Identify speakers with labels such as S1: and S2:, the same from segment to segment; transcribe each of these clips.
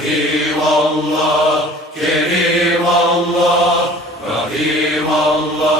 S1: Rahim Allah, Kerim Allah, Rahim Allah.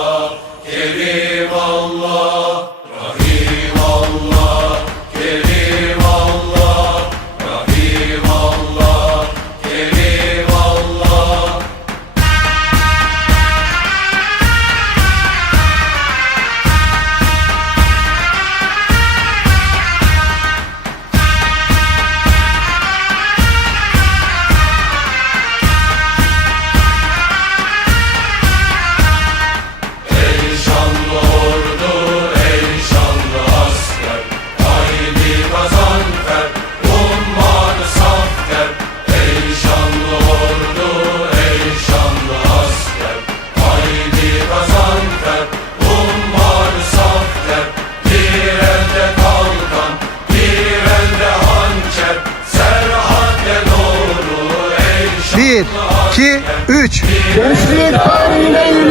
S2: 1,
S3: 2, 3. Gençlik
S1: tarihinde